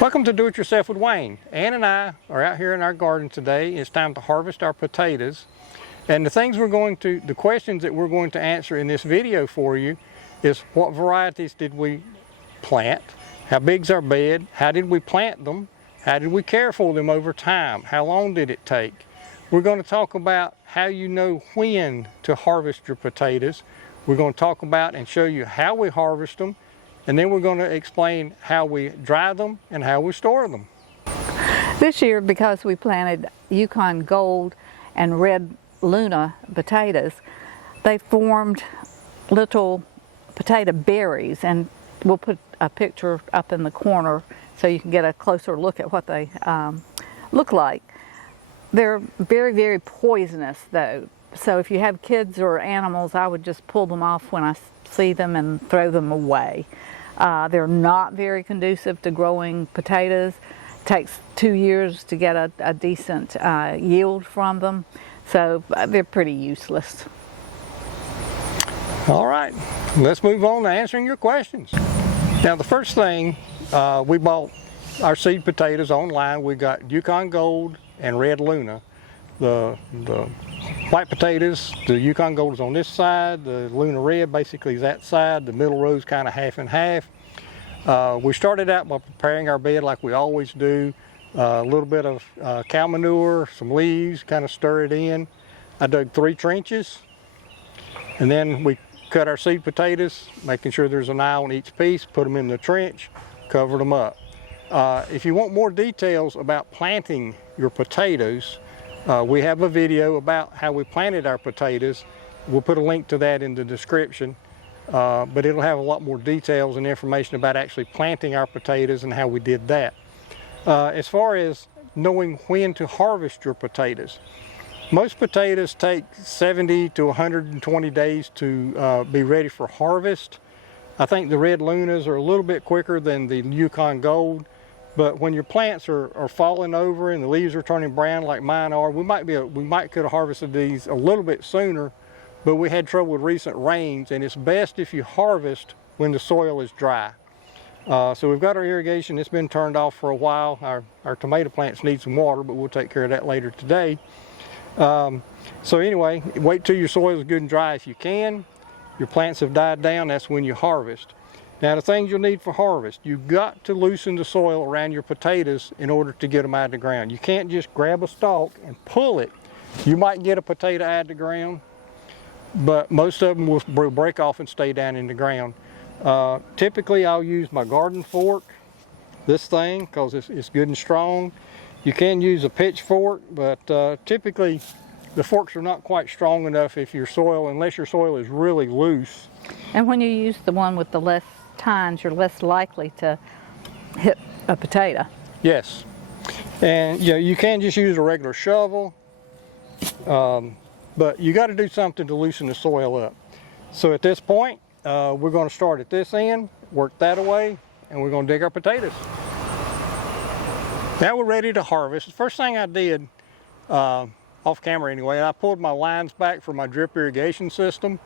Welcome to Do It Yourself with Wayne. Ann and I are out here in our garden today. It's time to harvest our potatoes. And the questions that we're going to answer in this video for you is what varieties did we plant? How big's our bed? How did we plant them? How did we care for them over time? How long did it take? We're going to talk about how you know when to harvest your potatoes. We're going to talk about and show you how we harvest them. And then we're going to explain how we dry them and how we store them. This year, because we planted Yukon Gold and Red Luna potatoes, they formed little potato berries, and we'll put a picture up in the corner so you can get a closer look at what they look like. They're very, very poisonous though, so if you have kids or animals, I would just pull them off when I see them and throw them away. They're not very conducive to growing potatoes. It takes 2 years to get a decent yield from them, so they're pretty useless. All right, let's move on to answering your questions. Now the first thing, we bought our seed potatoes online. We got Yukon Gold and Red Luna. The white potatoes, the Yukon Gold is on this side, the Luna Red basically is that side, the middle row is kind of half and half. We started out by preparing our bed like we always do. A little bit of cow manure, some leaves, kind of stir it in. I dug 3 trenches, and then we cut our seed potatoes, making sure there's an eye on each piece, put them in the trench, covered them up. If you want more details about planting your potatoes, we have a video about how we planted our potatoes. We'll put a link to that in the description, but it'll have a lot more details and information about actually planting our potatoes and how we did that. As far as knowing when to harvest your potatoes, most potatoes take 70 to 120 days to be ready for harvest. I think the Red Lunas are a little bit quicker than the Yukon Gold. But when your plants are falling over and the leaves are turning brown like mine are, we might could have harvested these a little bit sooner, but we had trouble with recent rains, and it's best if you harvest when the soil is dry. So we've got our irrigation. It's been turned off for a while. Our tomato plants need some water, but we'll take care of that later today. So anyway, wait till your soil is good and dry if you can. Your plants have died down, that's when you harvest. Now the things you'll need for harvest, you've got to loosen the soil around your potatoes in order to get them out of the ground. You can't just grab a stalk and pull it. You might get a potato out of the ground, but most of them will break off and stay down in the ground. Typically I'll use my garden fork, this thing, because it's good and strong. You can use a pitchfork, but typically the forks are not quite strong enough unless your soil is really loose. And when you use the one with the less tines, you're less likely to hit a potato. Yes, and you can just use a regular shovel, but you got to do something to loosen the soil up. So at this point, we're going to start at this end, work that away, and we're going to dig our potatoes. Now we're ready to harvest. The first thing I did, off camera anyway, I pulled my lines back for my drip irrigation system.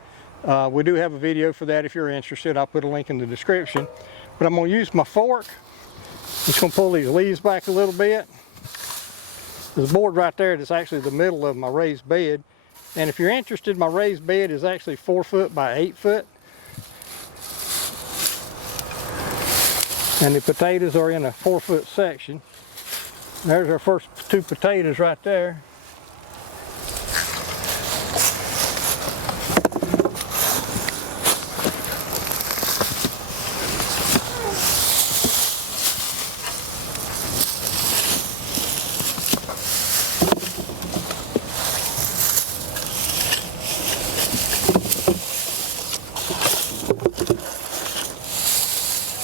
We do have a video for that if you're interested. I'll put a link in the description. But I'm going to use my fork. Just going to pull these leaves back a little bit. There's a board right there that's actually the middle of my raised bed. And if you're interested, my raised bed is actually 4 foot by 8 foot. And the potatoes are in a 4-foot section. There's our first 2 potatoes right there.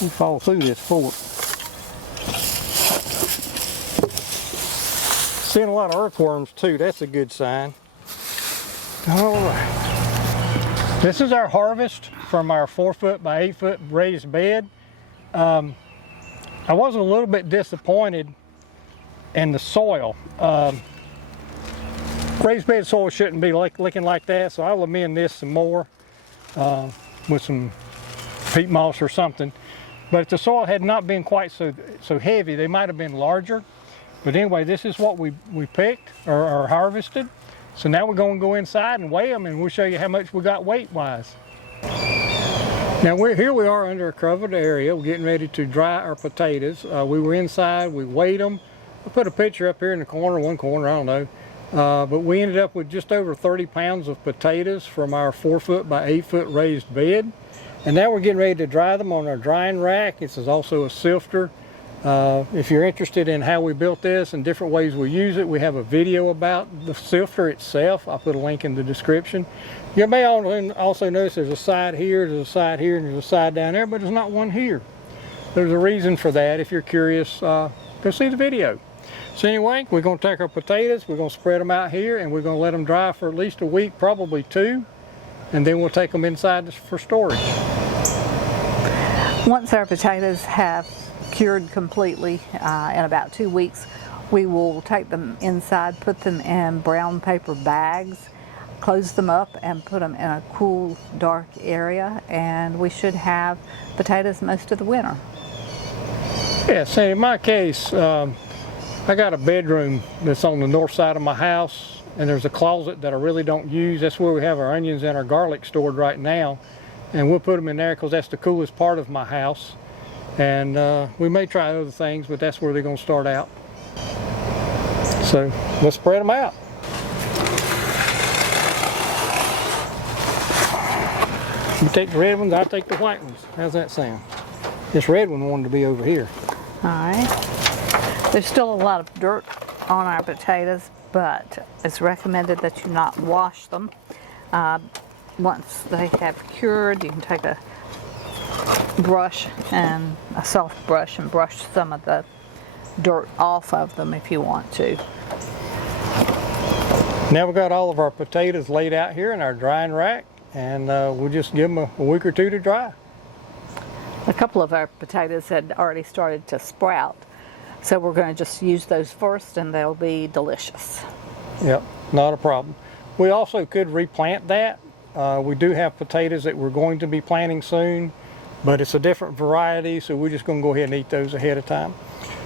We fall through this fork. Seeing a lot of earthworms too, that's a good sign. All right. This is our harvest from our 4 foot by 8 foot raised bed. I was a little bit disappointed in the soil. Raised bed soil shouldn't be looking like that, so I'll amend this some more with some peat moss or something. But if the soil had not been quite so heavy, they might have been larger. But anyway, this is what we picked or harvested. So now we're going to go inside and weigh them, and we'll show you how much we got weight-wise. Now here we are under a covered area. We're getting ready to dry our potatoes. We were inside, we weighed them. I put a picture up here in the corner, one corner, I don't know. But we ended up with just over 30 pounds of potatoes from our 4-foot by 8-foot raised bed. And now we're getting ready to dry them on our drying rack. This is also a sifter. If you're interested in how we built this and different ways we use it, we have a video about the sifter itself. I'll put a link in the description. You may also notice there's a side here, there's a side here, and there's a side down there, but there's not one here. There's a reason for that. If you're curious, go see the video. So anyway, we're going to take our potatoes, we're going to spread them out here, and we're going to let them dry for at least a week, probably 2, and then we'll take them inside for storage. Once our potatoes have cured completely in about 2 weeks, we will take them inside, put them in brown paper bags, close them up, and put them in a cool, dark area, and we should have potatoes most of the winter. Yeah, so in my case, I got a bedroom that's on the north side of my house, and there's a closet that I really don't use. That's where we have our onions and our garlic stored right now, and we'll put them in there because that's the coolest part of my house. And we may try other things, but that's where they're going to start out. So let's spread them out. You take the red ones, I'll take the white ones. How's that sound? This red one wanted to be over here. All right. There's still a lot of dirt on our potatoes, but it's recommended that you not wash them. Once they have cured, you can take a brush and a soft brush and brush some of the dirt off of them if you want to. Now we've got all of our potatoes laid out here in our drying rack, and we'll just give them a week or 2 to dry. A couple of our potatoes had already started to sprout, so we're going to just use those first and they'll be delicious. Yep, not a problem. We also could replant that. We do have potatoes that we're going to be planting soon, but it's a different variety, so we're just going to go ahead and eat those ahead of time.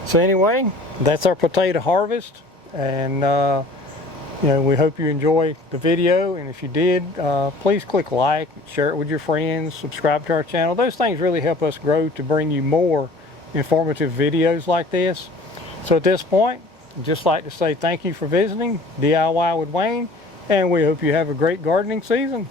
So anyway, that's our potato harvest, and you know, we hope you enjoy the video, and if you did, please click like, share it with your friends, subscribe to our channel. Those things really help us grow to bring you more informative videos like this. So at this point, I'd just like to say thank you for visiting DIY with Wayne, and we hope you have a great gardening season.